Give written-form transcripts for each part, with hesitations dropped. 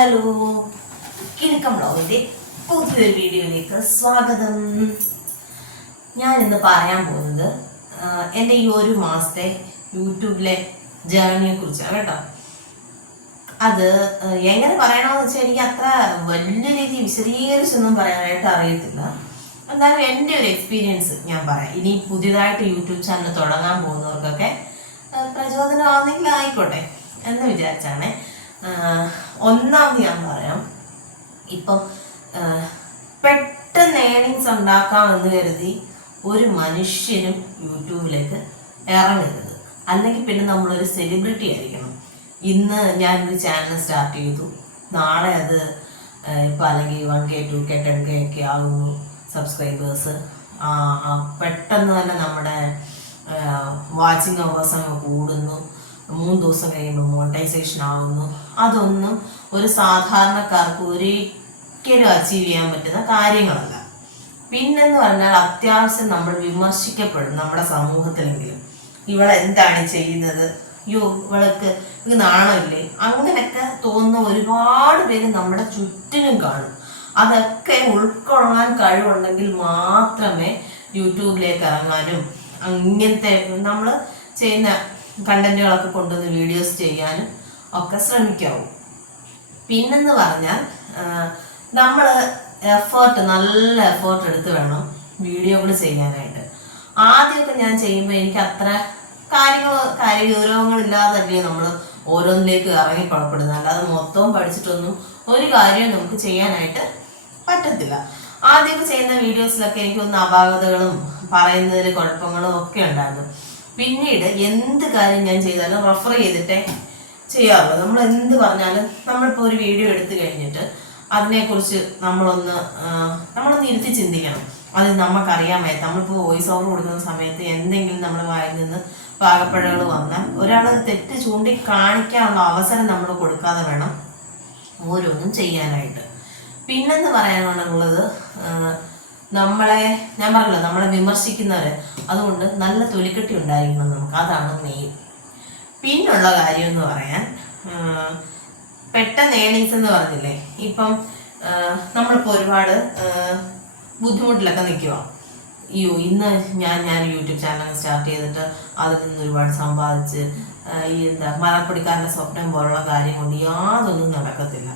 Hello, Kilukkam ബ്ലോഗിന്റെ പുതിയൊരു വീഡിയോയിലേക്ക് സ്വാഗതം. ഞാൻ ഇന്ന് പറയാൻ പോകുന്നത് എൻ്റെ ഈ ഒരു മാസത്തെ യൂട്യൂബിലെ ജേർണിയെ കുറിച്ചാണ് കേട്ടോ. അത് എങ്ങനെ പറയണമെന്ന് വെച്ചാൽ എനിക്ക് അത്ര വലിയ രീതിയിൽ വിശദീകരിച്ചൊന്നും പറയാനായിട്ട് അറിയത്തില്ല. എന്നാലും എൻ്റെ ഒരു എക്സ്പീരിയൻസ് ഞാൻ പറയാം. ഇനി പുതിയതായിട്ട് യൂട്യൂബ് ചാനൽ തുടങ്ങാൻ പോകുന്നവർക്കൊക്കെ പ്രചോദനമാണെങ്കിൽ ആയിക്കോട്ടെ എന്ന് വിചാരിച്ചാണ്. ഒന്നാമത് ഞാൻ പറയാം, ഇപ്പം പെട്ടെന്ന് ഏണിങ്സ് ഉണ്ടാക്കാമെന്ന് കരുതി ഒരു മനുഷ്യനും യൂട്യൂബിലേക്ക് ഇറങ്ങരുത്. അല്ലെങ്കിൽ പിന്നെ നമ്മളൊരു സെലിബ്രിറ്റി ആയിരിക്കണം. ഇന്ന് ഞാനൊരു ചാനൽ സ്റ്റാർട്ട് ചെയ്തു, നാളെ അത് ഇപ്പം അല്ലെങ്കിൽ 1K 2K 10K ഒക്കെ ആകുന്നു സബ്സ്ക്രൈബേഴ്സ്. പെട്ടെന്ന് തന്നെ നമ്മുടെ വാച്ചിങ് അവേഴ്സ് അങ്ങ് കൂടുന്നു, 3 ദിവസം കഴിയുമ്പോൾ മോണിറ്റൈസേഷൻ ആവുന്നു. അതൊന്നും ഒരു സാധാരണക്കാർക്ക് ഒരിക്കലും അച്ചീവ് ചെയ്യാൻ പറ്റുന്ന കാര്യങ്ങളല്ല. പിന്നെന്ന് പറഞ്ഞാൽ അത്യാവശ്യം നമ്മൾ വിമർശിക്കപ്പെടും നമ്മുടെ സമൂഹത്തിലെങ്കിലും. ഇവളെന്താണ് ചെയ്യുന്നത്, അയ്യോ ഇവൾക്ക് ഇത് നാണമില്ലേ, അങ്ങനെയൊക്കെ തോന്നുന്ന ഒരുപാട് പേര് നമ്മുടെ ചുറ്റിനും കാണും. അതൊക്കെ ഉൾക്കൊള്ളാൻ കഴിവുണ്ടെങ്കിൽ മാത്രമേ യൂട്യൂബിലേക്ക് ഇറങ്ങാനും അങ്ങനത്തെ നമ്മൾ ചെയ്യുന്ന കണ്ടന്റുകളൊക്കെ കൊണ്ടുവന്ന് വീഡിയോസ് ചെയ്യാനും ഒക്കെ ശ്രമിക്കാവൂ. പിന്നെന്ന് പറഞ്ഞാൽ നമ്മൾ നല്ല എഫേർട്ട് എടുത്ത് വേണം വീഡിയോകൾ ചെയ്യാനായിട്ട്. ആദ്യമൊക്കെ ഞാൻ ചെയ്യുമ്പോൾ എനിക്ക് അത്ര കാര്യഗൗരവങ്ങളില്ലാതല്ലേ നമ്മൾ ഓരോന്നിലേക്ക് ഇറങ്ങി പുറപ്പെടുന്നത്. അല്ലാതെ മൊത്തവും പഠിച്ചിട്ടൊന്നും ഒരു കാര്യവും നമുക്ക് ചെയ്യാനായിട്ട് പറ്റത്തില്ല. ആദ്യമൊക്കെ ചെയ്യുന്ന വീഡിയോസിലൊക്കെ എനിക്കൊന്ന് അപാകതകളും പറയുന്നതിൽ കുഴപ്പങ്ങളും ഒക്കെ ഉണ്ടായിരുന്നു. പിന്നീട് എന്ത് കാര്യം ഞാൻ ചെയ്താലും റെഫർ ചെയ്തിട്ടേ ചെയ്യാറുള്ളൂ. നമ്മൾ എന്ത് പറഞ്ഞാലും നമ്മളിപ്പോൾ ഒരു വീഡിയോ എടുത്തു കഴിഞ്ഞിട്ട് അതിനെക്കുറിച്ച് നമ്മളൊന്ന് ഇരുത്തി ചിന്തിക്കണം. അത് നമുക്കറിയാമേ, നമ്മളിപ്പോൾ വോയിസ് ഓവർ കൊടുക്കുന്ന സമയത്ത് എന്തെങ്കിലും നമ്മുടെ വായിൽ നിന്ന് പാകപ്പിഴകൾ വന്നാൽ ഒരാൾ തെറ്റ് ചൂണ്ടിക്കാണിക്കാനുള്ള അവസരം നമ്മൾ കൊടുക്കാതെ വേണം ഓരോന്നും ചെയ്യാനായിട്ട്. പിന്നെന്ന് പറയാനുള്ളത്, ഞാൻ പറഞ്ഞല്ലോ, നമ്മളെ വിമർശിക്കുന്നവര്, അതുകൊണ്ട് നല്ല തൊലിക്കെട്ടി ഉണ്ടായിരിക്കണം നമുക്ക്, അതാണ് മെയിൻ. പിന്നുള്ള കാര്യം എന്ന് പറയാൻ, പെട്ടെന്ന് ഏണിങ്സ് എന്ന് പറഞ്ഞില്ലേ, ഇപ്പം നമ്മളിപ്പോൾ ഒരുപാട് ബുദ്ധിമുട്ടിലൊക്കെ നിൽക്കുക. അയ്യോ ഇന്ന് ഞാൻ യൂട്യൂബ് ചാനൽ സ്റ്റാർട്ട് ചെയ്തിട്ട് അതിൽ നിന്ന് ഒരുപാട് സമ്പാദിച്ച് ഈ മലപ്പടിക്കാരൻ്റെ സ്വപ്നം പോലുള്ള കാര്യം കൊണ്ട് യാതൊന്നും നടക്കത്തില്ല.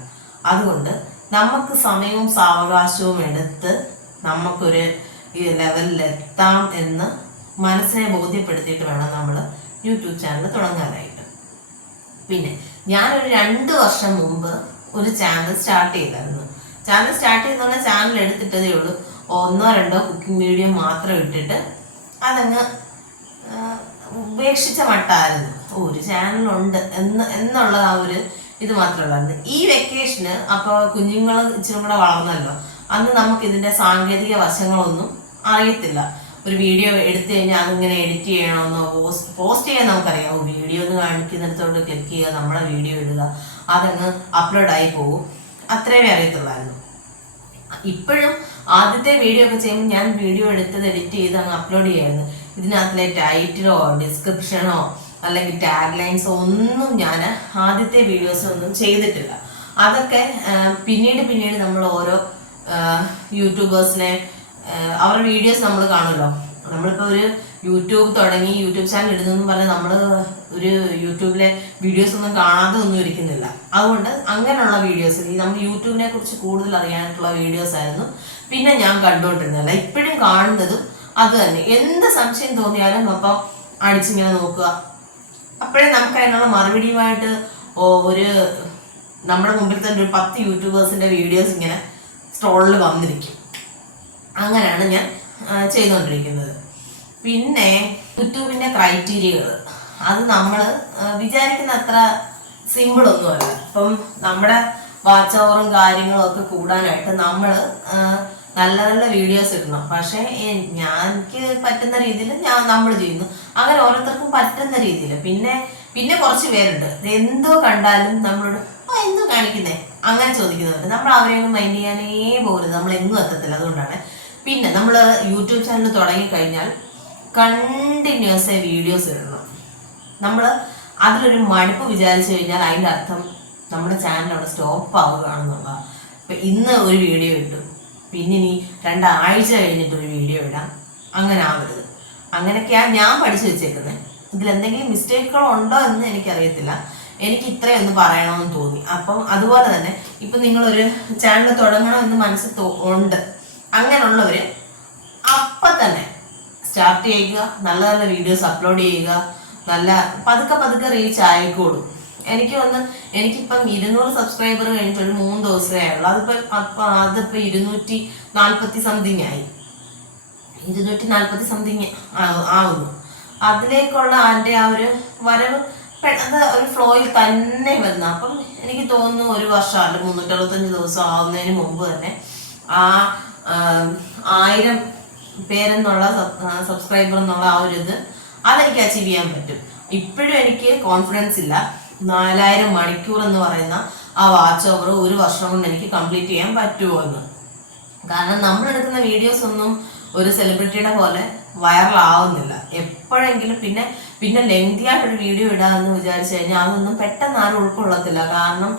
അതുകൊണ്ട് നമുക്ക് സമയവും സാവകാശവും എടുത്ത് നമുക്കൊരു ഈ ലെവലിലെത്താം എന്ന് മനസ്സിനെ ബോധ്യപ്പെടുത്തിയിട്ട് വേണം നമ്മൾ യൂട്യൂബ് ചാനൽ തുടങ്ങാനായിട്ട്. പിന്നെ ഞാനൊരു 2 വർഷം മുമ്പ് ഒരു ചാനൽ സ്റ്റാർട്ട് ചെയ്തായിരുന്നു. ചാനൽ എടുത്തിട്ടതേ ഉള്ളൂ. 1-2 കുക്കിംഗ് വീഡിയോ മാത്രം ഇട്ടിട്ട് അതങ്ങ് ഉപേക്ഷിച്ച മട്ടായിരുന്നു. ഒരു ചാനലുണ്ട് എന്നുള്ള ആ ഒരു ഇത് മാത്രമുള്ളായിരുന്നു. ഈ വെക്കേഷന് അപ്പോൾ കുഞ്ഞുങ്ങൾ ഇച്ചിരി കൂടെ വളർന്നല്ലോ. അന്ന് നമുക്ക് ഇതിൻ്റെ സാങ്കേതിക വശങ്ങളൊന്നും അറിയത്തില്ല. ഒരു വീഡിയോ എടുത്തു കഴിഞ്ഞാൽ അതിങ്ങനെ എഡിറ്റ് ചെയ്യണമെന്നോ പോസ്റ്റ് ചെയ്യാൻ നമുക്കറിയാം. വീഡിയോ ഒന്ന് കാണിക്കുന്നിടത്തോട്ട് ക്ലിക്ക് ചെയ്യുക, നമ്മളെ വീഡിയോ ഇടുക, അതങ്ങ് അപ്ലോഡായി പോകും, അത്രയുമേ അറിയത്തുള്ളായിരുന്നു. ഇപ്പോഴും ആദ്യത്തെ വീഡിയോ ഒക്കെ ചെയ്യുമ്പോൾ ഞാൻ വീഡിയോ എടുത്തത് എഡിറ്റ് ചെയ്ത് അങ്ങ് അപ്ലോഡ് ചെയ്യായിരുന്നു. ഇതിനകത്തിലെ ടൈറ്റിലോ ഡിസ്ക്രിപ്ഷനോ അല്ലെങ്കിൽ ടാഗ് ലൈൻസോ ഒന്നും ഞാൻ ആദ്യത്തെ വീഡിയോസൊന്നും ചെയ്തിട്ടില്ല. അതൊക്കെ പിന്നീട് നമ്മൾ ഓരോ യൂട്യൂബേഴ്സിനെ അവരുടെ വീഡിയോസ് നമ്മൾ കാണുമല്ലോ. നമ്മളിപ്പോൾ ഒരു യൂട്യൂബ് തുടങ്ങി യൂട്യൂബ് ചാനൽ ഇടുന്നെന്ന് പറഞ്ഞാൽ നമ്മൾ ഒരു യൂട്യൂബിലെ വീഡിയോസ് ഒന്നും കാണാതെ ഒന്നും ഇരിക്കുന്നില്ല. അതുകൊണ്ട് അങ്ങനെയുള്ള വീഡിയോസ്, നമ്മൾ യൂട്യൂബിനെ കുറിച്ച് കൂടുതൽ അറിയാനായിട്ടുള്ള വീഡിയോസ് ആയിരുന്നു പിന്നെ ഞാൻ കണ്ടുകൊണ്ടിരുന്നില്ല. ഇപ്പോഴും കാണുന്നതും അത് തന്നെ. എന്ത് സംശയം തോന്നിയാലും അപ്പം അടിച്ചിങ്ങനെ നോക്കുക, അപ്പോഴേ നമുക്ക് അതിനുള്ള മറുപടിയുമായിട്ട് ഒരു നമ്മുടെ മുമ്പിൽ തന്നെ ഒരു 10 യൂട്യൂബേഴ്സിന്റെ വീഡിയോസ് ഇങ്ങനെ സ്ക്രോളിൽ വന്നിരിക്കും. അങ്ങനെയാണ് ഞാൻ ചെയ്തുകൊണ്ടിരിക്കുന്നത്. പിന്നെ യൂട്യൂബിന്റെ ക്രൈറ്റീരിയകൾ, അത് നമ്മൾ വിചാരിക്കുന്ന അത്ര സിമ്പിൾ ഒന്നുമല്ല. ഇപ്പം നമ്മുടെ വാച്ച് ഓവറും കാര്യങ്ങളും ഒക്കെ കൂടാനായിട്ട് നമ്മൾ നല്ല നല്ല വീഡിയോസ് ഇടണം. പക്ഷേ എനിക്ക് പറ്റുന്ന രീതിയിൽ നമ്മൾ ചെയ്യുന്നു. അങ്ങനെ ഓരോരുത്തർക്കും പറ്റുന്ന രീതിയിൽ. പിന്നെ കുറച്ച് പേരുണ്ട്, എന്തോ കണ്ടാലും നമ്മളോട് എന്തോ കാണിക്കുന്നേ അങ്ങനെ ചോദിക്കുന്നുണ്ട്. നമ്മൾ അവരെയൊന്നും മൈൻഡ് ചെയ്യാനേ പോകരുത്, നമ്മൾ എങ്ങും എത്തത്തില്ല. അതുകൊണ്ടാണ്. പിന്നെ നമ്മൾ യൂട്യൂബ് ചാനൽ തുടങ്ങിക്കഴിഞ്ഞാൽ കണ്ടിന്യൂസ് വീഡിയോസ് ഇടണം. നമ്മൾ അതിലൊരു മടുപ്പ് വിചാരിച്ചു കഴിഞ്ഞാൽ അതിൻ്റെ അർത്ഥം നമ്മുടെ ചാനൽ അവിടെ സ്റ്റോപ്പ് ആവുകയാണെന്നുള്ളതാണ്. ഇപ്പം ഇന്ന് ഒരു വീഡിയോ ഇട്ടു, പിന്നെ ഇനി 2 ആഴ്ച കഴിഞ്ഞിട്ട് ഒരു വീഡിയോ ഇടാം, അങ്ങനെ ആവരുത്. അങ്ങനെയൊക്കെയാണ് ഞാൻ പഠിച്ചു വെച്ചേക്കുന്നത്. ഇതിലെന്തെങ്കിലും മിസ്റ്റേക്കുകൾ ഉണ്ടോ എന്ന് എനിക്കറിയത്തില്ല. എനിക്ക് ഇത്രയൊന്ന് പറയണമെന്ന് തോന്നി. അപ്പം അതുപോലെ തന്നെ ഇപ്പം നിങ്ങളൊരു ചാനൽ തുടങ്ങണമെന്ന് മനസ്സിൽ ഉണ്ട്, അങ്ങനെയുള്ളവർ അപ്പം തന്നെ സ്റ്റാർട്ട് ചെയ്യുക, നല്ല നല്ല വീഡിയോസ് അപ്ലോഡ് ചെയ്യുക, നല്ല പതുക്കെ റീച്ച് ആയിക്കോളും. എനിക്കിപ്പം 200 സബ്സ്ക്രൈബർ കഴിഞ്ഞിട്ട് ഒരു 3 ദിവസമേ ആയുള്ളൂ. അതിപ്പോൾ 240 സംതിങ് ആയി, 240 സംതിങ് ആവുന്നു. അതിലേക്കുള്ള എൻ്റെ ആ ഒരു വരവ് അത് ഒരു ഫ്ലോയിൽ തന്നെ വരുന്നു. അപ്പം എനിക്ക് തോന്നുന്നു 1 വർഷം അല്ല 365 ദിവസം ആവുന്നതിന് മുമ്പ് തന്നെ ആ 1000 പേരെന്നുള്ള സബ്സ്ക്രൈബർ എന്നുള്ള ആ ഒരു ഇത് അതെനിക്ക് അച്ചീവ് ചെയ്യാൻ പറ്റും. ഇപ്പോഴും എനിക്ക് കോൺഫിഡൻസ് ഇല്ല 4000 മണിക്കൂർ എന്ന് പറയുന്ന ആ വാച്ച് ഓവർ 1 വർഷം കൊണ്ട് എനിക്ക് കംപ്ലീറ്റ് ചെയ്യാൻ പറ്റുമോ എന്ന്. കാരണം നമ്മളെടുക്കുന്ന വീഡിയോസ് ഒന്നും ഒരു സെലിബ്രിറ്റിയുടെ പോലെ വൈറലാവുന്നില്ല. എപ്പോഴെങ്കിലും പിന്നെ ലെങ്തി ആയിട്ടൊരു വീഡിയോ ഇടാമെന്ന് വിചാരിച്ചു കഴിഞ്ഞാൽ അതൊന്നും പെട്ടെന്ന് ആരും ഉൾക്കൊള്ളത്തില്ല. കാരണം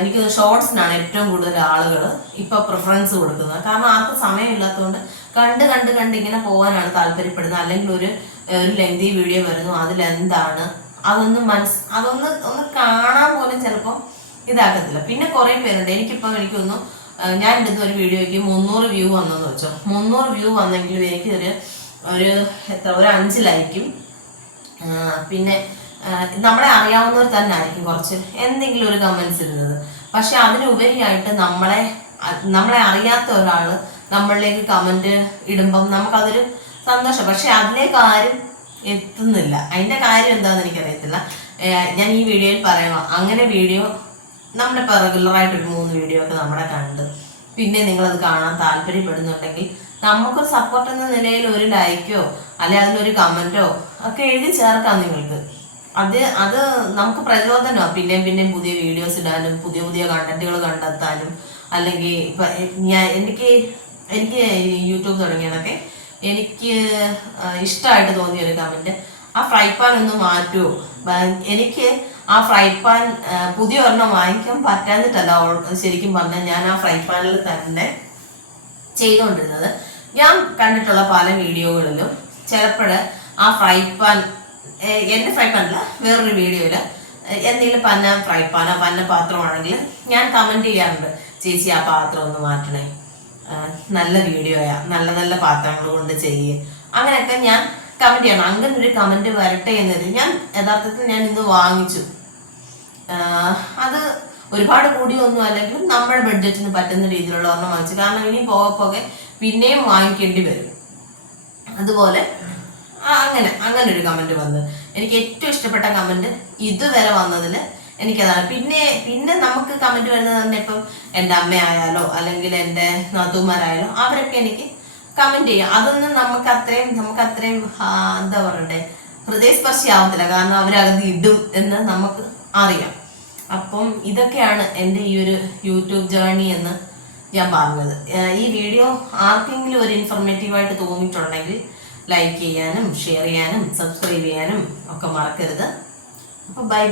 എനിക്ക് ഷോർട്സിനാണ് ഏറ്റവും കൂടുതൽ ആളുകൾ ഇപ്പോൾ പ്രിഫറൻസ് കൊടുക്കുന്നത്. കാരണം ആർക്കും സമയമില്ലാത്തതുകൊണ്ട് കണ്ട് ഇങ്ങനെ പോകാനാണ് താല്പര്യപ്പെടുന്നത്. അല്ലെങ്കിൽ ഒരു ലെങ്തി വീഡിയോ വരുന്നു, അതിലെന്താണ് അതൊന്ന് കാണാൻ പോലും ചിലപ്പോൾ ഇതാക്കത്തില്ല. പിന്നെ കുറേ പേരുണ്ട്, എനിക്കൊന്ന് ഞാൻ ഇടുന്ന ഒരു വീഡിയോയ്ക്ക് 300 വ്യൂ വന്നെന്ന് വെച്ചോ, 300 വ്യൂ വന്നെങ്കിലും എനിക്ക് ഒരു 5 ലൈക്കും പിന്നെ നമ്മളെ അറിയാവുന്നവർ തന്നെ ആയിരിക്കും കുറച്ച് എന്തെങ്കിലും ഒരു കമന്റ്സ് ഇടുന്നത്. പക്ഷെ അതിനുപരിയായിട്ട് നമ്മളെ അറിയാത്ത ഒരാൾ നമ്മളിലേക്ക് കമന്റ് ഇടുമ്പം നമുക്കതൊരു സന്തോഷം. പക്ഷെ അതിലേക്ക് ആരും എത്തുന്നില്ല. അതിന്റെ കാര്യം എന്താണെന്ന് എനിക്കറിയത്തില്ല. ഞാൻ ഈ വീഡിയോയിൽ പറയാം, അങ്ങനെ വീഡിയോ നമ്മളിപ്പോൾ റെഗുലറായിട്ടൊരു 3 വീഡിയോ ഒക്കെ നമ്മളെ കണ്ട് പിന്നെ നിങ്ങളത് കാണാൻ താല്പര്യപ്പെടുന്നുണ്ടെങ്കിൽ നമുക്കൊരു സപ്പോർട്ട് എന്ന നിലയിൽ ഒരു ലൈക്കോ അല്ലെങ്കിൽ അതിലൊരു കമന്റോ ഒക്കെ എഴുതി ചേർക്കാം നിങ്ങൾക്ക്. അത് നമുക്ക് പ്രചോദനമാണ് പിന്നെയും പുതിയ വീഡിയോസ് ഇടാനും പുതിയ കണ്ടന്റുകൾ കണ്ടെത്താനും. അല്ലെങ്കിൽ എനിക്ക് യൂട്യൂബ് തുടങ്ങിയതൊക്കെ എനിക്ക് ഇഷ്ടമായിട്ട് തോന്നിയൊരു കമന്റ്, ആ ഫ്രൈ പാൻ ഒന്ന് മാറ്റുമോ. എനിക്ക് ആ ഫ്രൈ പാൻ പുതിയ ഒരെണ്ണം വാങ്ങിക്കാൻ പറ്റാഞ്ഞിട്ടല്ല, ശരിക്കും പറഞ്ഞാൽ ഞാൻ ആ ഫ്രൈ പാനിൽ തന്നെ ചെയ്തുകൊണ്ടിരുന്നത്. ഞാൻ കണ്ടിട്ടുള്ള പല വീഡിയോകളിലും ചിലപ്പോൾ ആ ഫ്രൈ പാൻ എൻ്റെ ഫ്രൈ പാനില്ല, വേറൊരു വീഡിയോയിൽ എന്തെങ്കിലും പന്ന പാത്രമാണെങ്കിൽ ഞാൻ കമന്റ് ചെയ്യാറുണ്ട്, ചേച്ചി ആ പാത്രം ഒന്ന് മാറ്റണേ, നല്ല വീഡിയോയാ, നല്ല പാത്രങ്ങൾ കൊണ്ട് ചെയ്യേ, അങ്ങനെയൊക്കെ ഞാൻ കമന്റ് ചെയ്യണം. അങ്ങനെ ഒരു കമന്റ് വരട്ടെ എന്നത് യഥാർത്ഥത്തിൽ ഞാൻ ഇന്ന് വാങ്ങിച്ചു. അത് ഒരുപാട് കൂടിയൊന്നും അല്ലെങ്കിൽ നമ്മുടെ ബഡ്ജറ്റിന് പറ്റുന്ന രീതിയിലുള്ള ഒരെണ്ണം വാങ്ങിച്ചു. കാരണം ഇനി പോകെ പിന്നെയും വാങ്ങിക്കേണ്ടി വരും. അതുപോലെ അങ്ങനെ ഒരു കമന്റ് വന്ന് എനിക്ക് ഏറ്റവും ഇഷ്ടപ്പെട്ട കമന്റ് ഇതുവരെ വന്നതിൽ എനിക്കതാണ്. പിന്നെ നമുക്ക് കമന്റ് വരുന്നത് തന്നെ ഇപ്പം എൻ്റെ അമ്മയായാലോ അല്ലെങ്കിൽ എൻ്റെ നാത്തൂമാരായാലോ അവരൊക്കെ എനിക്ക് കമന്റ് ചെയ്യും. അതൊന്നും നമുക്ക് അത്രയും എന്താ പറയണ്ടേ, ഹൃദയസ്പർശിയാവത്തില്ല. കാരണം അവരകത്ത് ഇടും എന്ന് നമുക്ക് അറിയാം. അപ്പം ഇതൊക്കെയാണ് എൻ്റെ ഈ ഒരു യൂട്യൂബ് ജേർണി എന്ന് ഞാൻ പറഞ്ഞത്. ഈ വീഡിയോ ആർക്കെങ്കിലും ഒരു ഇൻഫോർമേറ്റീവായിട്ട് തോന്നിയിട്ടുണ്ടെങ്കിൽ ലൈക്ക് ചെയ്യാനും ഷെയർ ചെയ്യാനും സബ്സ്ക്രൈബ് ചെയ്യാനും ഒക്കെ മറക്കരുത്. അപ്പോൾ ബൈ.